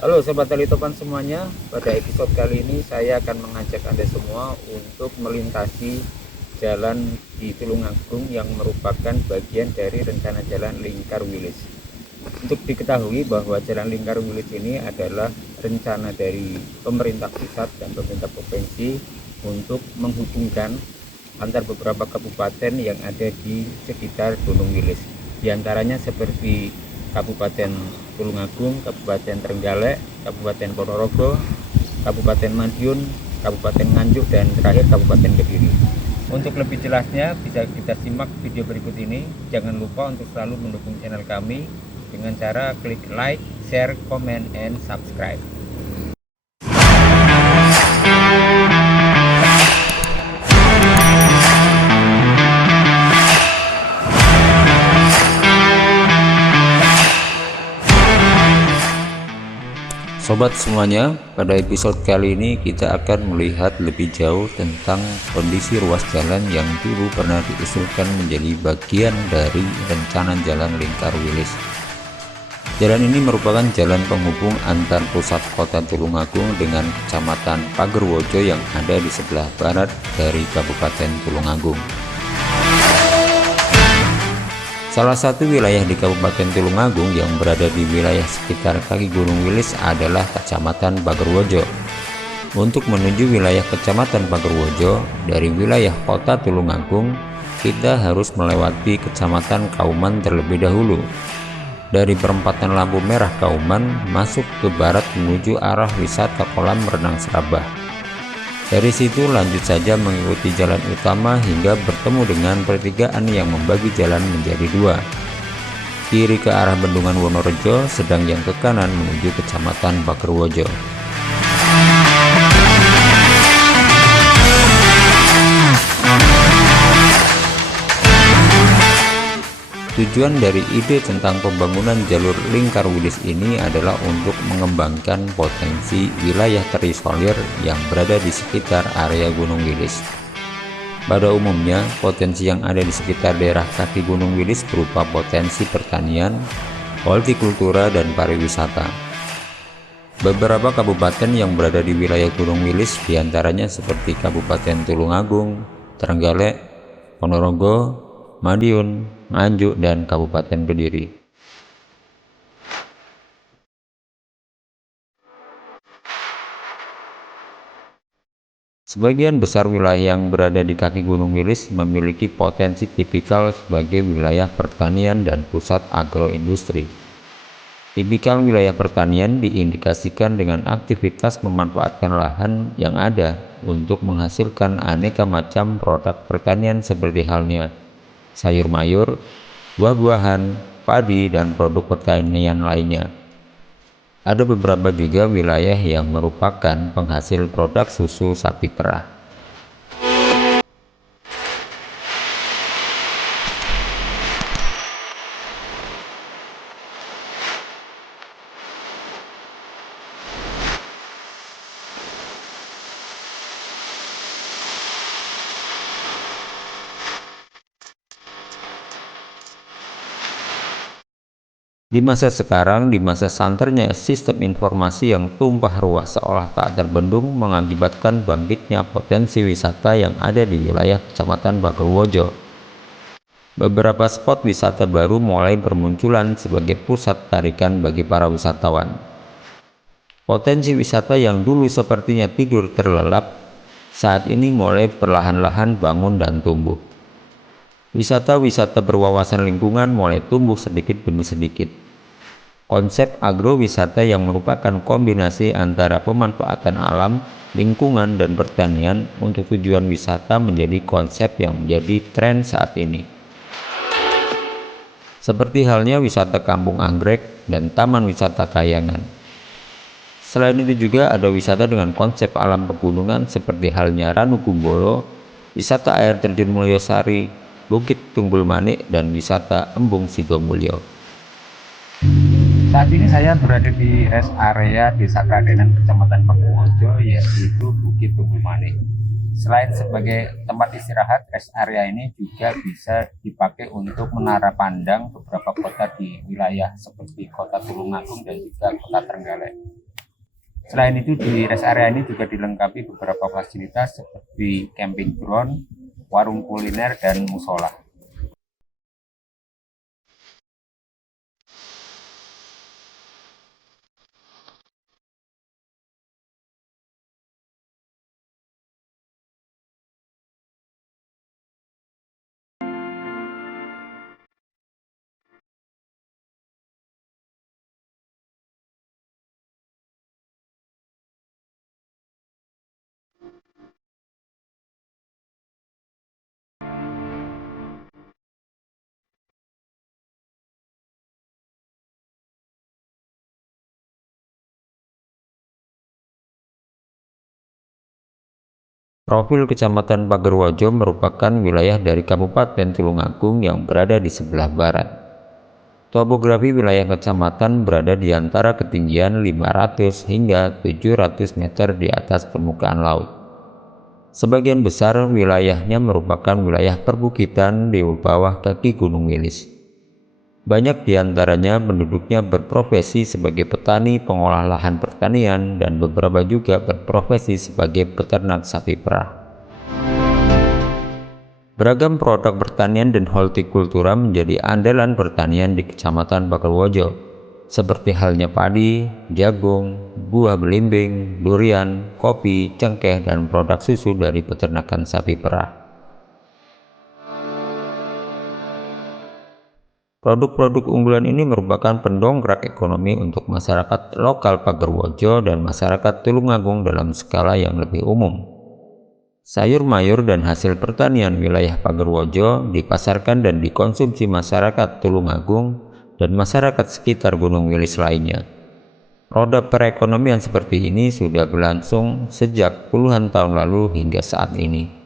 Halo Sobat Telitopan semuanya, pada episode kali ini saya akan mengajak Anda semua untuk melintasi jalan di Tulungagung yang merupakan bagian dari rencana jalan Lingkar Wilis. Untuk diketahui bahwa jalan Lingkar Wilis ini adalah rencana dari pemerintah pusat dan pemerintah provinsi untuk menghubungkan antar beberapa kabupaten yang ada di sekitar Gunung Wilis. Di antaranya seperti Kabupaten Tulungagung, Kabupaten Trenggalek, Kabupaten Ponorogo, Kabupaten Madiun, Kabupaten Nganjuk, dan terakhir Kabupaten Kediri. Untuk lebih jelasnya bisa kita simak video berikut ini. Jangan lupa untuk selalu mendukung channel kami dengan cara klik like, share, comment, and subscribe. Sobat semuanya, pada episode kali ini kita akan melihat lebih jauh tentang kondisi ruas jalan yang dulu pernah diusulkan menjadi bagian dari rencana jalan Lingkar Wilis. Jalan ini merupakan jalan penghubung antar pusat kota Tulungagung dengan kecamatan Pagerwojo yang ada di sebelah barat dari Kabupaten Tulungagung. Salah satu wilayah di Kabupaten Tulungagung yang berada di wilayah sekitar kaki Gunung Wilis adalah Kecamatan Pagerwojo. Untuk menuju wilayah Kecamatan Pagerwojo dari wilayah kota Tulungagung, kita harus melewati Kecamatan Kauman terlebih dahulu. Dari perempatan lampu merah Kauman masuk ke barat menuju arah wisata kolam renang Serabah. Dari situ lanjut saja mengikuti jalan utama hingga bertemu dengan pertigaan yang membagi jalan menjadi dua. Kiri ke arah Bendungan Wonorejo, sedang yang ke kanan menuju Kecamatan Pagerwojo. Tujuan dari ide tentang pembangunan jalur Lingkar Wilis ini adalah untuk mengembangkan potensi wilayah terisolir yang berada di sekitar area Gunung Wilis. Pada umumnya, potensi yang ada di sekitar daerah kaki Gunung Wilis berupa potensi pertanian, hortikultura, dan pariwisata. Beberapa kabupaten yang berada di wilayah Gunung Wilis diantaranya seperti Kabupaten Tulungagung, Trenggalek, Ponorogo, Madiun, Nganjuk, dan Kabupaten Kediri. Sebagian besar wilayah yang berada di kaki Gunung Wilis memiliki potensi tipikal sebagai wilayah pertanian dan pusat agroindustri. Tipikal wilayah pertanian diindikasikan dengan aktivitas memanfaatkan lahan yang ada untuk menghasilkan aneka macam produk pertanian seperti halnya sayur mayur, buah-buahan, padi, dan produk pertanian lainnya. Ada beberapa juga wilayah yang merupakan penghasil produk susu sapi perah. Di masa sekarang, di masa santernya sistem informasi yang tumpah ruah seolah tak terbendung mengakibatkan bangkitnya potensi wisata yang ada di wilayah Kecamatan Pagerwojo. Beberapa spot wisata baru mulai bermunculan sebagai pusat tarikan bagi para wisatawan. Potensi wisata yang dulu sepertinya tidur terlelap, saat ini mulai perlahan-lahan bangun dan tumbuh. Wisata-wisata berwawasan lingkungan mulai tumbuh sedikit demi sedikit. Konsep agrowisata yang merupakan kombinasi antara pemanfaatan alam, lingkungan, dan pertanian untuk tujuan wisata menjadi konsep yang menjadi tren saat ini. Seperti halnya wisata Kampung Anggrek dan Taman Wisata Kayangan. Selain itu juga ada wisata dengan konsep alam pegunungan seperti halnya Ranu Kumbolo, wisata air terjun Mulyosari, Bukit Tunggul Manik, dan wisata Embung Sidomulyo. Saat ini saya berada di rest area Desa Kradenan, Kecamatan Pagerwojo, yaitu Bukit Tunggul Manik. Selain sebagai tempat istirahat, rest area ini juga bisa dipakai untuk menara pandang beberapa kota di wilayah seperti Kota Tulungagung dan juga Kota Trenggalek. Selain itu, di rest area ini juga dilengkapi beberapa fasilitas seperti camping ground, warung kuliner, dan musola. Profil Kecamatan Pagerwojo merupakan wilayah dari Kabupaten Tulungagung yang berada di sebelah barat. Topografi wilayah kecamatan berada di antara ketinggian 500 hingga 700 meter di atas permukaan laut. Sebagian besar wilayahnya merupakan wilayah perbukitan di bawah kaki Gunung Wilis. Banyak di antaranya penduduknya berprofesi sebagai petani pengolah lahan pertanian dan beberapa juga berprofesi sebagai peternak sapi perah. Beragam produk pertanian dan hortikultura menjadi andalan pertanian di Kecamatan Pagerwojo, seperti halnya padi, jagung, buah belimbing, durian, kopi, cengkeh, dan produk susu dari peternakan sapi perah. Produk-produk unggulan ini merupakan pendongkrak ekonomi untuk masyarakat lokal Pagerwojo dan masyarakat Tulungagung dalam skala yang lebih umum. Sayur mayur dan hasil pertanian wilayah Pagerwojo dipasarkan dan dikonsumsi masyarakat Tulungagung dan masyarakat sekitar Gunung Wilis lainnya. Roda perekonomian seperti ini sudah berlangsung sejak puluhan tahun lalu hingga saat ini.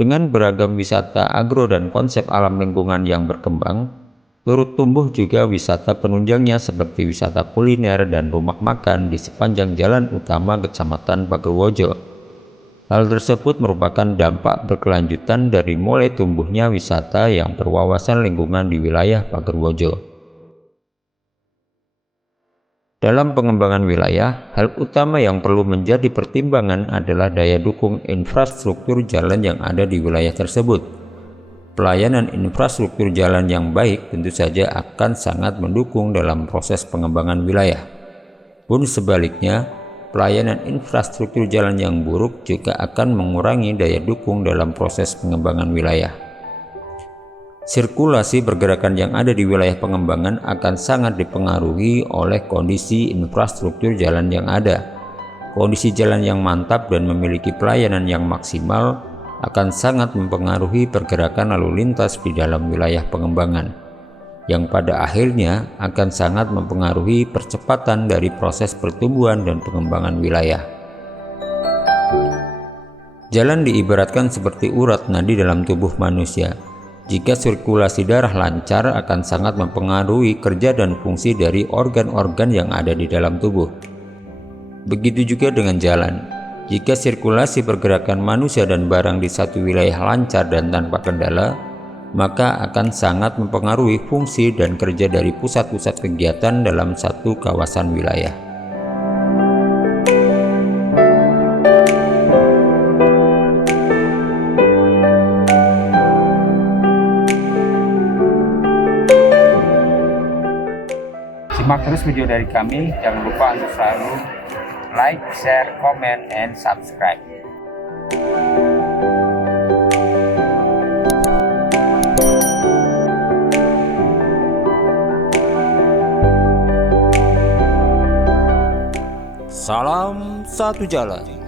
Dengan beragam wisata agro dan konsep alam lingkungan yang berkembang, turut tumbuh juga wisata penunjangnya seperti wisata kuliner dan rumah makan di sepanjang jalan utama Kecamatan Pagerwojo. Hal tersebut merupakan dampak berkelanjutan dari mulai tumbuhnya wisata yang berwawasan lingkungan di wilayah Pagerwojo. Dalam pengembangan wilayah, hal utama yang perlu menjadi pertimbangan adalah daya dukung infrastruktur jalan yang ada di wilayah tersebut. Pelayanan infrastruktur jalan yang baik tentu saja akan sangat mendukung dalam proses pengembangan wilayah. Pun sebaliknya, pelayanan infrastruktur jalan yang buruk juga akan mengurangi daya dukung dalam proses pengembangan wilayah. Sirkulasi pergerakan yang ada di wilayah pengembangan akan sangat dipengaruhi oleh kondisi infrastruktur jalan yang ada. Kondisi jalan yang mantap dan memiliki pelayanan yang maksimal akan sangat mempengaruhi pergerakan lalu lintas di dalam wilayah pengembangan, yang pada akhirnya akan sangat mempengaruhi percepatan dari proses pertumbuhan dan pengembangan wilayah. Jalan diibaratkan seperti urat nadi dalam tubuh manusia. Jika sirkulasi darah lancar akan sangat mempengaruhi kerja dan fungsi dari organ-organ yang ada di dalam tubuh. Begitu juga dengan jalan. Jika sirkulasi pergerakan manusia dan barang di satu wilayah lancar dan tanpa kendala, maka akan sangat mempengaruhi fungsi dan kerja dari pusat-pusat kegiatan dalam satu kawasan wilayah. terus video dari kami. Jangan lupa untuk selalu like, share, comment, and subscribe. Salam satu jalan.